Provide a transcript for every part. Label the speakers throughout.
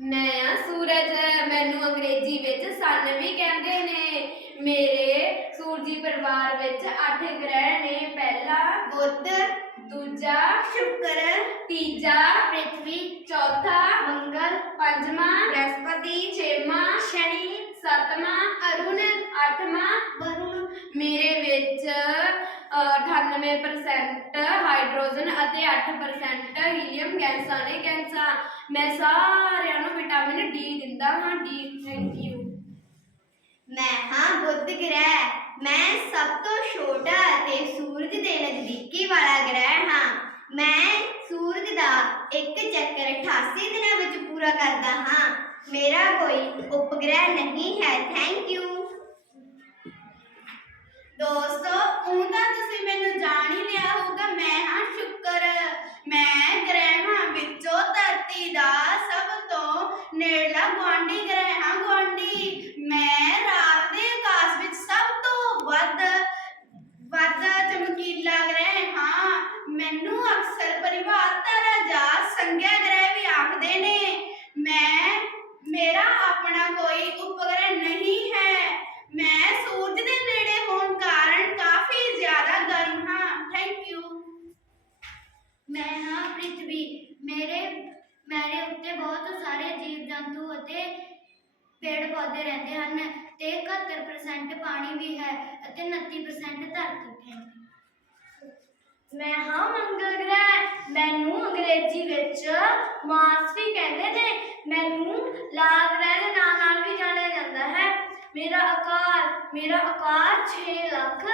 Speaker 1: ਮੈਂ ਆ ਸੂਰਜ ਮੈਨੂੰ ਅੰਗਰੇਜ਼ੀ ਵਿੱਚ ਸਨ ਵੀ ਕਹਿੰਦੇ ਨੇ। ਮੇਰੇ ਸੂਰਜੀ ਪਰਿਵਾਰ ਵਿੱਚ ਅੱਠ ਗ੍ਰਹਿ ਨੇ। ਪਹਿਲਾ
Speaker 2: ਬੁੱਧ
Speaker 1: ਦੂਜਾ
Speaker 2: ਸ਼ੁਕਰ
Speaker 1: ਤੀਜਾ
Speaker 2: ਪ੍ਰਿਥਵੀ
Speaker 1: ਚੌਥਾ
Speaker 2: ਮੰਗਲ
Speaker 1: ਪੰਜਵਾਂ
Speaker 2: ਬ੍ਰਹਸਪਤੀ
Speaker 1: ਛੇਵਾਂ
Speaker 2: ਸ਼ਨੀ
Speaker 1: ਸੱਤਵਾਂ
Speaker 2: ਅਰੁਣ
Speaker 1: ਅੱਠਵਾਂ
Speaker 2: ਵਰੁਣ।
Speaker 1: ਮੇਰੇ ਵਿੱਚ ਅਹ, 98% ਹਾਈਡਰੋਜਨ ਅਤੇ 8% ਹੀਲੀਅਮ ਗੈਸਾਂ ਨੇ ਗੈਸਾਂ ਮੈਂ ਸਾਰਿਆਂ ਨੂੰ ਵਿਟਾਮਿਨ ਡੀ ਦਿੰਦਾ ਹਾਂ ਡੀ ਥੈਂਕ ਯੂ
Speaker 2: ਮੈਂ ਹਾਂ ਬੁੱਧ ਗ੍ਰਹਿ। ਮੈਂ ਸਭ ਤੋਂ ਛੋਟਾ ਅਤੇ ਸੂਰਜ ਦੇ ਨਜ਼ਦੀਕੀ ਵਾਲਾ ਗ੍ਰਹਿ ਹਾਂ। ਮੈਂ ਸੂਰਜ ਦਾ ਇੱਕ ਚੱਕਰ 88 ਦਿਨਾਂ ਵਿੱਚ ਪੂਰਾ ਕਰਦਾ ਹਾਂ। ਮੇਰਾ ਕੋਈ ਉਪਗ੍ਰਹਿ ਨਹੀਂ ਹੈ ਥੈਂਕ ਯੂ ਦੋਸਤੋ ਉਹ ਤਾਂ ਤੁਸੀਂ ਮੈਨੂੰ ਜਾਣ ਹੀ ਲਿਆ ਹੋਊਗਾ ਮੈਂ ਹਾਂ ਸ਼ੁਕਰ ਮੈਂ ਗ੍ਰਹਿਾਂ ਵਿੱਚੋਂ ਧਰਤੀ ਦਾ ਸਭ ਤੋਂ ਨੇੜਲਾ ਗੁਆਂਢੀ ਗ੍ਰਹਿ ਹਾਂ ਗੁਆਂਢੀ, ਮੈਂ ਰਾਤ ਦੇ ਆਕਾਸ਼ ਵਿੱਚ ਸਭ ਤੋਂ ਵੱਧ ਵੱਧ ਚਮਕੀਲਾ ਗ੍ਰਹਿ ਹਾਂ। ਮੈਨੂੰ ਅਕਸਰ ਪਰਿਵਾਰ ਤਾਰਾ ਜਾਂ ਸੰਗਿਆ ਗ੍ਰਹਿ ਵੀ ਆਖਦੇ ਨੇ। ਮੈਂ, ਮੇਰਾ ਆਪਣਾ ਕੋਈ ਉਪਗ੍ਰਹਿ ਨਹੀਂ ਹੈ। ਮੈਂ ਸੂਰਜ ਦੇ ਨੇੜੇ ਹੋਣ ਕਾਰਨ ਕਾਫੀ ਜ਼ਿਆਦਾ ਗਰਮ ਹਾਂ। ਥੈਂਕ ਯੂ ਮੈਂ ਹਾਂ ਪ੍ਰਿਥਵੀ, ਮੇਰੇ ਮੇਰੇ ਉੱਤੇ ਬਹੁਤ ਪੇੜ ਪੌਦੇ ਰਹਿੰਦੇ ਹਨ ਤੇ 71% ਪਾਣੀ ਵੀ ਹੈ ਅਤੇ 29% ਧਰਤੀ ਹੈ। ਮੈਂ ਹਾਂ ਮੰਗਲ ਗ੍ਰਹਿ, ਮੈਨੂੰ ਅੰਗਰੇਜ਼ੀ ਵਿੱਚ ਮਾਰਸ ਵੀ ਕਹਿੰਦੇ ਨੇ, ਮੈਨੂੰ ਲਾਲ ਗ੍ਰਹਿ ਦੇ ਨਾਮ ਨਾਲ ਵੀ ਜਾਣਿਆ ਜਾਂਦਾ ਹੈ। ਮੇਰਾ ਆਕਾਰ ਮੇਰਾ ਆਕਾਰ 6 ਲੱਖ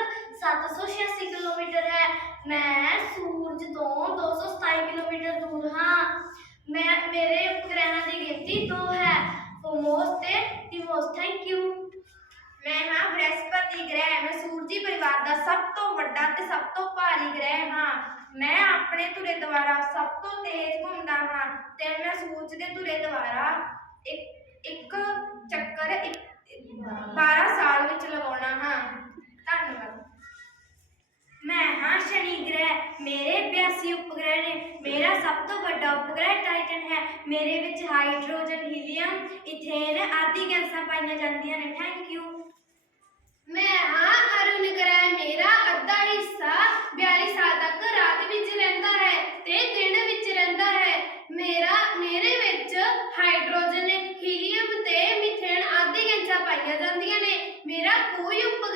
Speaker 2: 786 ਕਿਲੋਮੀਟਰ ਹੈ। ਮੈਂ ਸੂਰਜ ਤੋਂ 227 ਕਿਲੋਮੀਟਰ ਦੂਰ ਹਾਂ। ਮੈਂ, ਮੇਰੇ ਉਪਗ੍ਰਹਿਾਂ ਦੀ ਗਿਣਤੀ 2 ਹੈ। ਫੋਮੋਸ ਤੇ ਟਿਮੋਸ ਥੈਂਕ ਯੂ ਮੈਂ ਹਾਂ ਬ੍ਰਹਿਸਪਤੀ ਗ੍ਰਹਿ, ਮੈਂ ਸੂਰਜੀ ਪਰਿਵਾਰ ਦਾ ਸਭ ਤੋਂ ਵੱਡਾ ਤੇ ਸਭ ਤੋਂ ਭਾਰੀ ਗ੍ਰਹਿ ਹਾਂ। ਮੈਂ ਆਪਣੇ ਧੁਰੇ ਦੁਆਰਾ ਸਭ ਤੋਂ ਤੇਜ਼ ਘੁੰਮਦਾ ਹਾਂ ਤੇ ਮੈਂ ਸੂਰਜ ਦੇ ਧੁਰੇ ਦੁਆਰਾ ਇੱਕ ਇੱਕ ਚੱਕਰ ਇੱਕ 12 ਸਾਲ ਵਿੱਚ ਲਗਾਉਣਾ ਹਾਂ ਧੰਨਵਾਦ ਮੈਂ ਹਾਂ ਸ਼ਨੀ ਗ੍ਰਹਿ ਮੇਰੇ 82 ਉਪਗ੍ਰਹਿ ਨੇ ਮੇਰਾ ਸਭ ਤੋਂ ਵੱਡਾ ਉਪਗ੍ਰਹਿ ਟਾਈਟਨ ਹੈ, ਮੇਰੇ ਵਿੱਚ ਹਾਈਡਰੋਜਨ, ਹੀਲੀਅਮ, ਇਥੇਨ ਆਦਿ ਗੈਸਾਂ ਪਾਈਆਂ ਜਾਂਦੀਆਂ ਨੇ। ਥੈਂਕ ਯੂ ਮੈਂ ਹਾਂ ਅਰੁਣ ਗ੍ਰਹਿ ਮੇਰਾ ਅੱਧਾ ਹਿੱਸਾ 42 ਸਾਲ ਤੱਕ ਰਾਤ ਵਿੱਚ ਰਹਿੰਦਾ ਹੈ ਤੇ ਦਿਨ ਵਿੱਚ ਰਹਿੰਦਾ ਹੈ। ਮੇਰਾ, ਮੇਰੇ ਵਿੱਚ ਹਾਈਡਰੋਜਨ, ਹੀਲੀਅਮ ਤੇ ਮਿਥੇਨ ਆਦਿ ਗੈਸਾਂ ਪਾਈਆਂ ਜਾਂਦੀਆਂ ਨੇ। ਮੇਰਾ ਕੋਈ ਉਪਗ੍ਰਹਿ